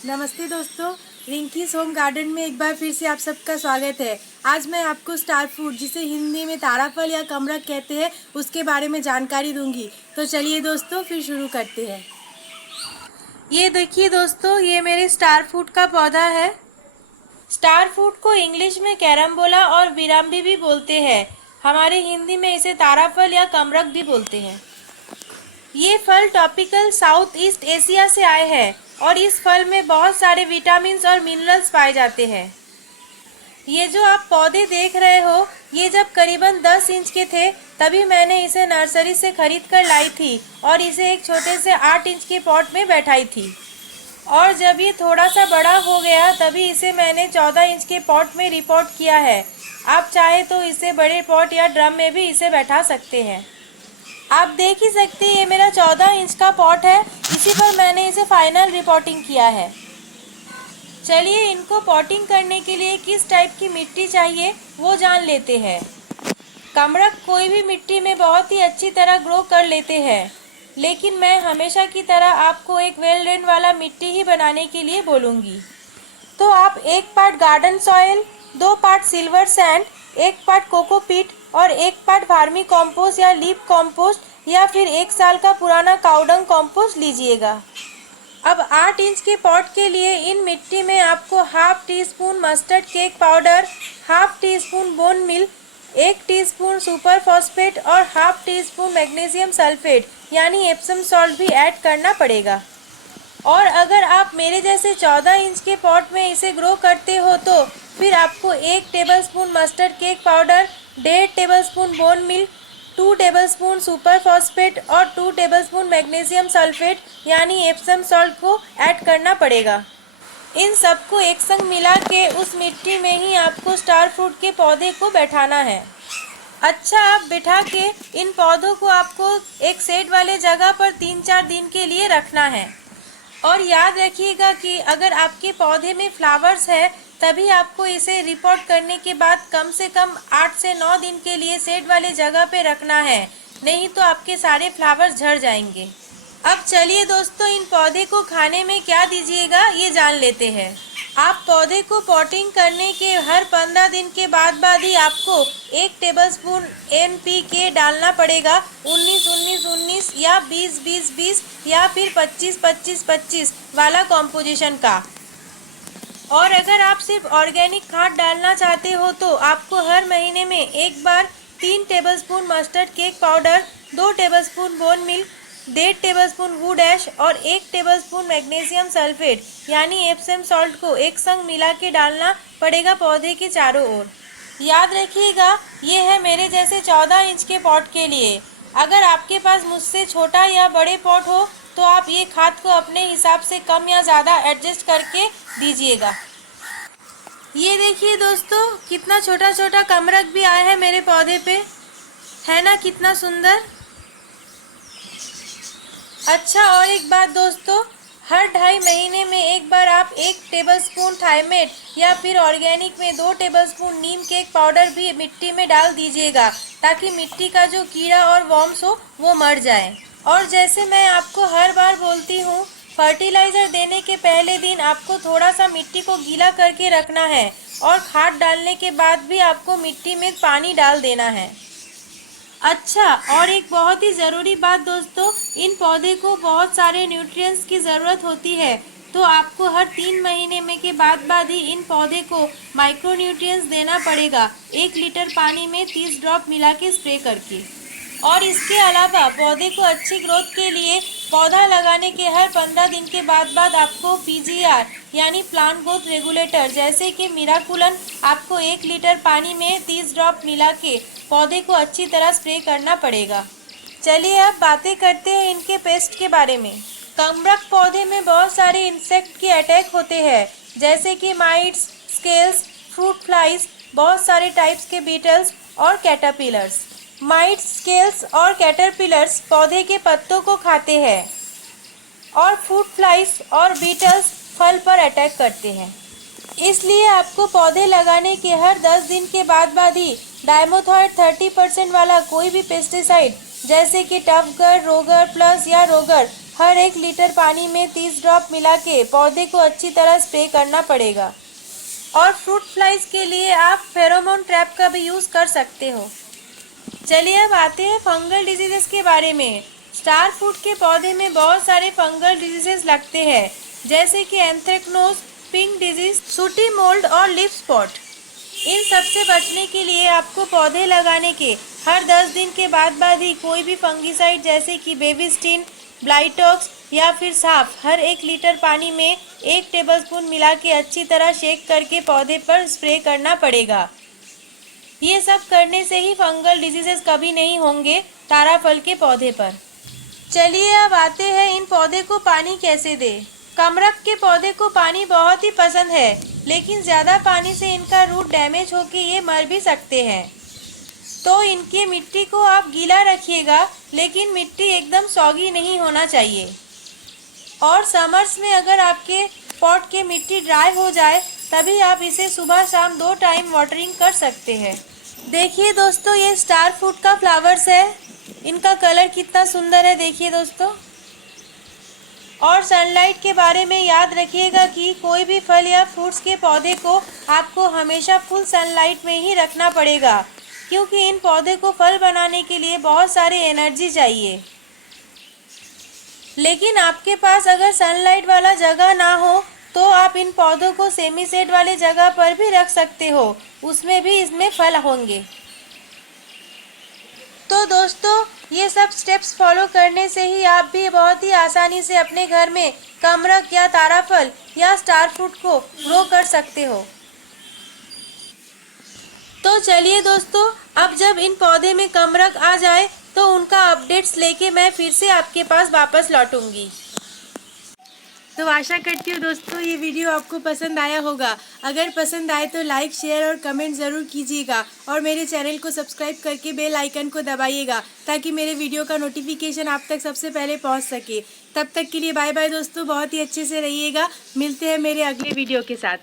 नमस्ते दोस्तों, Rinky's home garden में एक बार फिर से आप सबका स्वागत है। आज मैं आपको स्टार फ्रूट, जिसे हिंदी में ताराफल या कमरख कहते हैं, उसके बारे में जानकारी दूंगी। तो चलिए दोस्तों, फिर शुरू करते हैं। ये देखिए दोस्तों, ये मेरे स्टार फ्रूट का पौधा है। स्टार फ्रूट को इंग्लिश में कैरम्बोला और विराम्बी भी बोलते हैं। हमारे हिंदी में इसे ताराफल या कमरख भी बोलते हैं। ये फल टॉपिकल साउथ ईस्ट एशिया से आए हैं और इस फल में बहुत सारे विटामिन्स और मिनरल्स पाए जाते हैं। ये जो आप पौधे देख रहे हो, ये जब करीबन 10 इंच के थे तभी मैंने इसे नर्सरी से खरीद कर लाई थी और इसे एक छोटे से 8 इंच के पॉट में बैठाई थी। और जब ये थोड़ा सा बड़ा हो गया तभी इसे मैंने 14 इंच के पॉट में रिपोर्ट किया है। आप चाहे तो इसे बड़े पॉट या ड्रम में भी इसे बैठा सकते हैं। आप देख ही सकते हैं, ये मेरा 14 इंच का पॉट है। इसी पर मैंने इसे फाइनल रिपोर्टिंग किया है। चलिए इनको पॉटिंग करने के लिए किस टाइप की मिट्टी चाहिए वो जान लेते हैं। कमरख कोई भी मिट्टी में बहुत ही अच्छी तरह ग्रो कर लेते हैं, लेकिन मैं हमेशा की तरह आपको एक वेल ड्रेन वाला मिट्टी ही बनाने के लिए बोलूँगी। तो आप 1 part garden soil, 2 part silver sand, 1 part cocopeat और 1 पार्ट फार्मी कॉम्पोस्ट या लीफ कॉम्पोस्ट या फिर 1 साल का पुराना काउडंग कॉम्पोस्ट लीजिएगा। अब 8 इंच के पॉट के लिए इन मिट्टी में आपको half teaspoon mustard cake powder, half teaspoon bone meal, 1 teaspoon super phosphate और half teaspoon magnesium sulphate यानी एप्सम सॉल्ट भी ऐड करना पड़ेगा। और अगर आप मेरे जैसे 14 इंच के पॉट में इसे ग्रो करते हो तो फिर आपको 1 tablespoon mustard cake powder, 1.5 tablespoon bone milk, 2 tablespoon super phosphate और 2 टेबलस्पून मैग्नीशियम सल्फेट यानी एप्सम सॉल्ट को ऐड करना पड़ेगा। इन सबको एक संग मिला के उस मिट्टी में ही आपको स्टार फ्रूट के पौधे को बैठाना है। अच्छा, आप बिठा के इन पौधों को आपको एक शेड वाले जगह पर 3-4 दिन के लिए रखना है। और याद रखिएगा कि अगर आपके पौधे में फ्लावर्स है तभी आपको इसे रिपोर्ट करने के बाद कम से कम 8 से 9 दिन के लिए शेड वाले जगह पे रखना है, नहीं तो आपके सारे फ्लावर्स झड़ जाएंगे। अब चलिए दोस्तों, इन पौधे को खाने में क्या दीजिएगा ये जान लेते हैं। आप पौधे को पॉटिंग करने के हर 15 दिन के बाद ही आपको 1 टेबलस्पून NPK डालना पड़ेगा। 19-19-19 या 20-20-20 या फिर 25-25-25 वाला कॉम्पोजिशन का। और अगर आप सिर्फ ऑर्गेनिक खाद डालना चाहते हो तो आपको हर महीने में एक बार 3 tablespoon mustard cake powder, 2 tablespoon bone meal, 1.5 tablespoon wood ash और 1 टेबलस्पून मैग्नीशियम सल्फेट यानी एप्सम सॉल्ट को एक संग मिला के डालना पड़ेगा पौधे के चारों ओर। याद रखिएगा, ये है मेरे जैसे 14 इंच के पॉट के लिए। अगर आपके पास मुझसे छोटा या बड़े पॉट हो तो आप ये खाद को अपने हिसाब से कम या ज़्यादा एडजस्ट करके दीजिएगा। ये देखिए दोस्तों, कितना छोटा छोटा कमरख भी आया है मेरे पौधे पे, है ना कितना सुंदर। अच्छा, और एक बात दोस्तों, हर 2.5 महीने में एक बार आप 1 टेबलस्पून थाइमेट या फिर ऑर्गेनिक में 2 टेबलस्पून नीम केक पाउडर भी मिट्टी में डाल दीजिएगा ताकि मिट्टी का जो कीड़ा और वॉर्म्स हो वो मर जाए। और जैसे मैं आपको हर बार बोलती हूँ, फर्टिलाइज़र देने के पहले दिन आपको थोड़ा सा मिट्टी को गीला करके रखना है और खाद डालने के बाद भी आपको मिट्टी में पानी डाल देना है। अच्छा, और एक बहुत ही ज़रूरी बात दोस्तों, इन पौधे को बहुत सारे न्यूट्रिएंट्स की ज़रूरत होती है, तो आपको हर 3 महीने में के बाद ही इन पौधे को माइक्रो न्यूट्रिएंट्स देना पड़ेगा, 1 लीटर पानी में 30 ड्रॉप मिला के स्प्रे करके। और इसके अलावा पौधे को अच्छी ग्रोथ के लिए पौधा लगाने के हर 15 दिन के बाद आपको PGR यानी प्लांट ग्रोथ रेगुलेटर जैसे कि मिराकुलन आपको 1 लीटर पानी में 30 ड्रॉप मिला के पौधे को अच्छी तरह स्प्रे करना पड़ेगा। चलिए अब बातें करते हैं इनके पेस्ट के बारे में। कमरख पौधे में बहुत सारे इंसेक्ट के अटैक होते हैं, जैसे कि माइट्स, स्केल्स, फ्रूट फ्लाइज, बहुत सारे टाइप्स के बीटल्स और कैटरपिलर्स। माइट्स, स्केल्स और कैटरपिलर्स पौधे के पत्तों को खाते हैं और फ्रूट फ्लाइज और बीटल्स फल पर अटैक करते हैं। इसलिए आपको पौधे लगाने के हर 10 दिन के बाद ही डायमोथॉयड 30% वाला कोई भी पेस्टिसाइड जैसे कि टफगर, रोगर प्लस या रोगर हर 1 लीटर पानी में 30 ड्रॉप मिला के पौधे को अच्छी तरह स्प्रे करना पड़ेगा। और फ्रूट फ्लाइज के लिए आप फेरोमोन ट्रैप का भी यूज़ कर सकते हो। चलिए अब आते हैं फंगल डिजीजेस के बारे में। स्टार फ्रूट के पौधे में बहुत सारे फंगल डिजीजेस लगते हैं, जैसे कि anthracnose, pink disease, sooty mould और लीफ स्पॉट। इन सब से बचने के लिए आपको पौधे लगाने के हर 10 दिन के बाद ही कोई भी फंगिसाइड जैसे कि बेबिस्टिन, ब्लाइटॉक्स या फिर साफ हर 1 लीटर पानी में 1 टेबलस्पून मिला के अच्छी तरह शेक करके पौधे पर स्प्रे करना पड़ेगा। ये सब करने से ही फंगल डिजीजेस कभी नहीं होंगे ताराफल के पौधे पर। चलिए अब आते हैं इन पौधे को पानी कैसे दें। कमरख के पौधे को पानी बहुत ही पसंद है, लेकिन ज़्यादा पानी से इनका रूट डैमेज होकर ये मर भी सकते हैं। तो इनके मिट्टी को आप गीला रखिएगा, लेकिन मिट्टी एकदम सॉगी नहीं होना चाहिए। और समर्स में अगर आपके पॉट के मिट्टी ड्राई हो जाए तभी आप इसे सुबह शाम 2 टाइम वाटरिंग कर सकते हैं। देखिए दोस्तों, ये स्टार फ्रूट का फ्लावर्स है। इनका कलर कितना सुंदर है, देखिए दोस्तों। और सनलाइट के बारे में याद रखिएगा कि कोई भी फल या फ्रूट्स के पौधे को आपको हमेशा फुल सनलाइट में ही रखना पड़ेगा, क्योंकि इन पौधे को फल बनाने के लिए बहुत सारी एनर्जी चाहिए। लेकिन आपके पास अगर सनलाइट वाला जगह ना हो तो आप इन पौधों को सेमी सेड वाले जगह पर भी रख सकते हो, उसमें भी इसमें फल होंगे। तो दोस्तों, ये सब स्टेप्स फॉलो करने से ही आप भी बहुत ही आसानी से अपने घर में कमरख या ताराफल या स्टार फ्रूट को ग्रो कर सकते हो। तो चलिए दोस्तों, अब जब इन पौधे में कमरख आ जाए तो उनका अपडेट्स लेके मैं फिर से आपके पास वापस लौटूंगी। तो आशा करती हूँ दोस्तों ये वीडियो आपको पसंद आया होगा। अगर पसंद आए तो लाइक, शेयर और कमेंट ज़रूर कीजिएगा और मेरे चैनल को सब्सक्राइब करके बेल आइकन को दबाइएगा, ताकि मेरे वीडियो का नोटिफिकेशन आप तक सबसे पहले पहुँच सके। तब तक के लिए बाय बाय दोस्तों, बहुत ही अच्छे से रहिएगा। मिलते हैं मेरे अगले वीडियो के साथ।